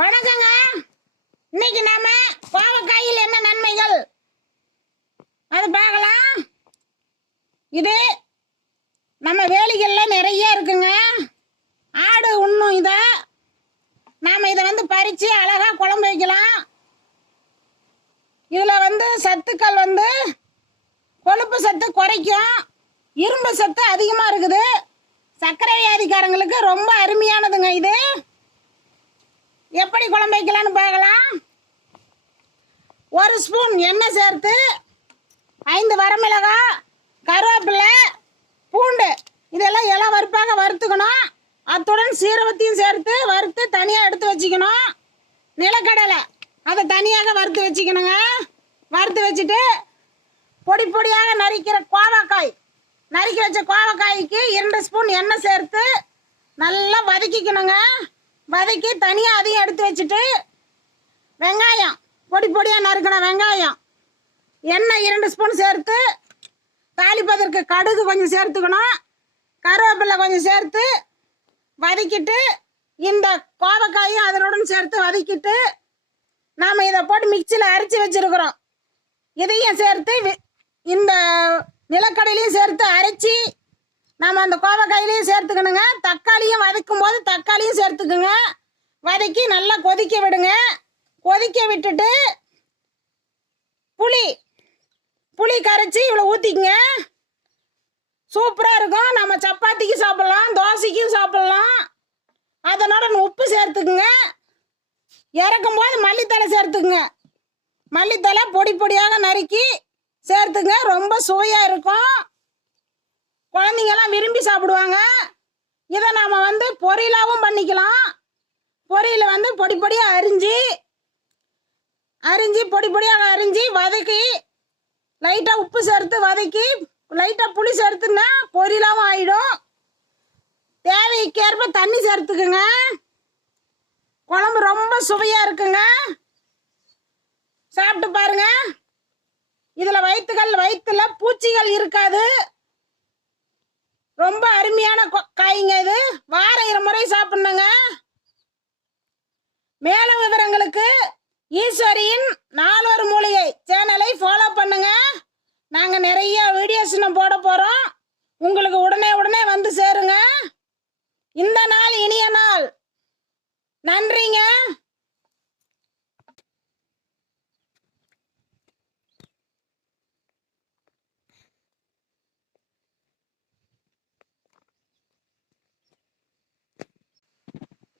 வணக்கங்க. இன்னைக்கு நாம பாவக்காயில் என்ன நன்மைகள் அது பார்க்கலாம். இது நம்ம வேலிகள்ல நிறைய இருக்குங்க. ஆடு உண்ணும் இதை நாம இதை பறிச்சு அழகா குழம்பு வைக்கலாம். இதுல சத்துக்கள் கொழுப்பு சத்து குறைக்கும், இரும்பு சத்து அதிகமா இருக்குது. சர்க்கரை வியாதிக்காரங்களுக்கு ரொம்ப அருமையானதுங்க. இது எப்படி குழம்பு வைக்கலான்னு பார்க்கலாம். ஒரு ஸ்பூன் எண்ணெய் சேர்த்து 5 வரமிளகாய், கருவேப்பிலை, பூண்டு இதெல்லாம் இலை வறுப்பாக வறுத்துக்கணும். அத்துடன் சீரகத்தையும் சேர்த்து வறுத்து தனியாக எடுத்து வச்சுக்கணும். நிலக்கடலை அதை தனியாக வறுத்து வச்சுக்கணுங்க. வறுத்து வச்சுட்டு பொடி பொடியாக நறுக்கிற கோவக்காய், நறுக்கி வச்ச கோவக்காய்க்கு 2 ஸ்பூன் எண்ணெய் சேர்த்து நல்லா வதக்கிக்கணுங்க. வதக்கி தனியாக அதையும் எடுத்து வச்சுட்டு வெங்காயம் பொடி பொடியாக நறுக்கணும். வெங்காயம் எண்ணெய் 2 ஸ்பூன் சேர்த்து தாளிப்பதற்கு கடுகு கொஞ்சம் சேர்த்துக்கணும். கருவேப்பிலை கொஞ்சம் சேர்த்து வதக்கிட்டு இந்த கோவக்காயும் அதனுடன் சேர்த்து வதக்கிட்டு நாம் இதை போட்டு மிக்சியில் அரைச்சி வச்சுருக்குறோம். இதையும் சேர்த்து இந்த நிலக்கடலையும் சேர்த்து அரைச்சி நம்ம அந்த கோவக்காயிலையும் சேர்த்துக்கணுங்க. தக்காளியும் வதக்கும் போது தக்காளியும் சேர்த்துக்குங்க. வதக்கி நல்லா கொதிக்க விடுங்க. கொதிக்க விட்டுட்டு புளி கரைச்சி இவ்வளோ ஊற்றிக்குங்க. சூப்பராக இருக்கும். நம்ம சப்பாத்திக்கு சாப்பிட்லாம், தோசைக்கும் சாப்பிட்லாம். அதனோட உப்பு சேர்த்துக்குங்க. இறக்கும் போது மல்லித்தலை சேர்த்துக்குங்க. மல்லித்தலை பொடி பொடியாக நறுக்கி சேர்த்துங்க. ரொம்ப சுவையாக இருக்கும். குழந்தைங்கெல்லாம் விரும்பி சாப்பிடுவாங்க. இதை நாம் பொரியலாகவும் பண்ணிக்கலாம். பொரியலை பொடி பொடியாக அரிஞ்சு பொடி பொடியாக அரிஞ்சு வதக்கி லைட்டாக உப்பு சேர்த்து வதக்கி லைட்டாக புளி சேர்த்துன்னா பொரியலாகவும் ஆகிடும். தேவைக்கேற்ப தண்ணி சேர்த்துக்குங்க. குழம்பு ரொம்ப சுவையாக இருக்குங்க. சாப்பிட்டு பாருங்க. இதில் வயிற்றுல பூச்சிகள் இருக்காது. ரொம்ப அருமையான காய்ங்க. இது வாரம் 2 முறை சாப்பிடணுங்க. மேலும் விவரங்களுக்கு ஈஸ்வரியின் நாளொரு மூலிகை சேனலை ஃபாலோ பண்ணுங்க. நாங்கள் நிறைய வீடியோஸ் போட போகிறோம். உங்களுக்கு உடனே வந்து சேருங்க. இந்த நாள் இனிய நாள்.